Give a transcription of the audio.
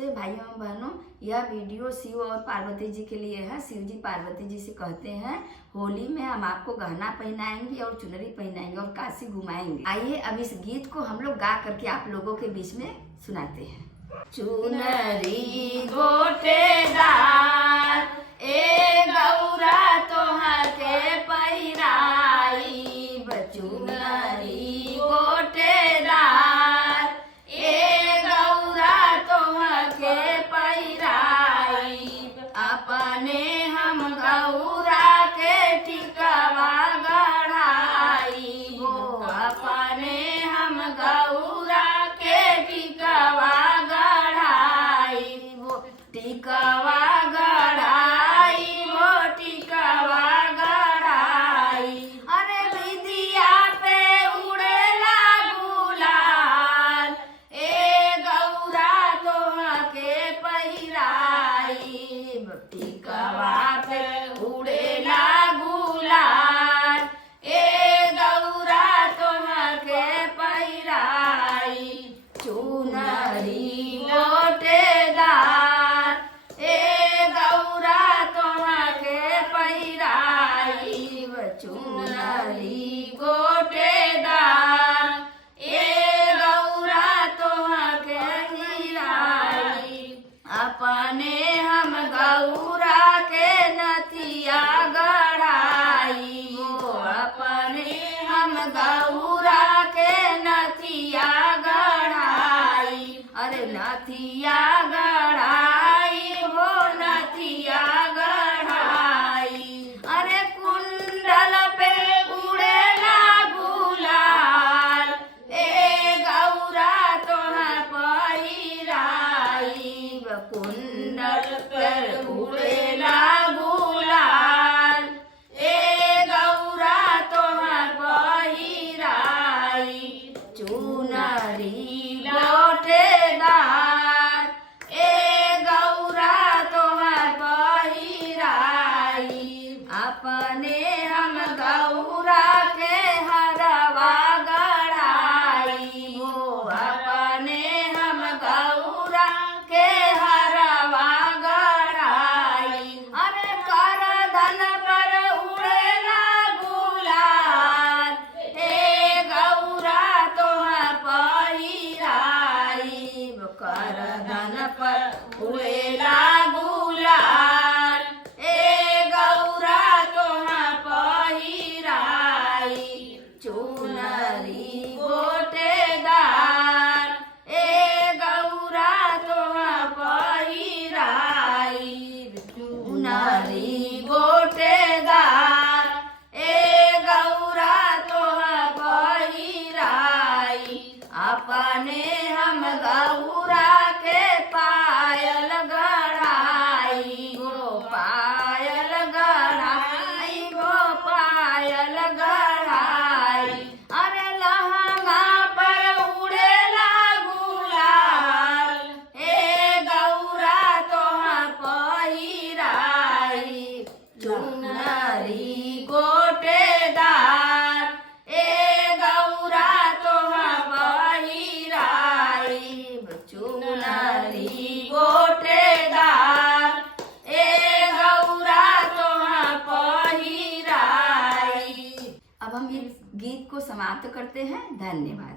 नमस्ते भाइयों एवं बहनों, यह वीडियो शिव और पार्वती जी के लिए है। शिव जी पार्वती जी से कहते हैं होली में हम आपको गहना पहनाएंगे और चुनरी पहनाएंगे और काशी घुमाएंगे। आइए अब इस गीत को हम लोग गा करके आप लोगों के बीच में सुनाते हैं। चुनरी गोटेदार ए गौरा तोहर के पहिराई, चुनरी गोटेदार ए गौरा तोहर के पहिराई, अपने हम गौरा के टिकवा गढ़ाई, वो अपने हम गौरा के टिकवा गढ़ाई, वो टिकवा गढ़ाई, वो टिकवा गढ़ाई। अरे विदिया पे उड़ेला गुलाल ए गौरा तोहर के पहिराई, टिकवा पे उड़ेला गुलाल ए गौरा तोहर के पहिराई, चुनरी गोटेदार ए गौरा तोहर के पहिराई, चुनरी गोटेदार ए गौरा तोहर के पहिराई, अपने हम गौरा के नथिया गढ़ाई, वो अपने हम गौरा के नथिया गढ़ाई। अरे नथिया गढ़ाई, वो नथिया गढ़ाई। अरे कुंडल पे उड़ेला गुलाल ए गौरा तोहर पहिराई, कुंडल पर उड़ेला गुलाल ए गौरा तोहर पहिराई, चुनरी गोटेदार ए गौरा तोहर पहिराई, अपने हम गौरा के हरवा गढ़ाई, वो अपने हम गौरा के हरवा गढ़ाई। अरे करधन पर उड़ेला गुलाल ए गौरा तोहर पहिराई, करधन पर उड़ेला गुलाल ए गौरा तोहर पहिराई, चुनरी गोटेदार ए गौरा तोहर पहिराई, चुनरी गोटेदार ए गौरा तोहर पहिराई, अपने हम गौरा के पायल गढ़ाई, गो पायल गढ़ाई, गो पायल गढ़ाई। अरे लहंगा पर उड़ेला गुलाल ए गौरा तोहर पहिराई, चुनरी गोटेदार ए गौरा तोहर पहिराई, चुनरी गोटेदार ए गौरा तोहर पहिराई। अब हम इस गीत को समाप्त करते हैं। धन्यवाद।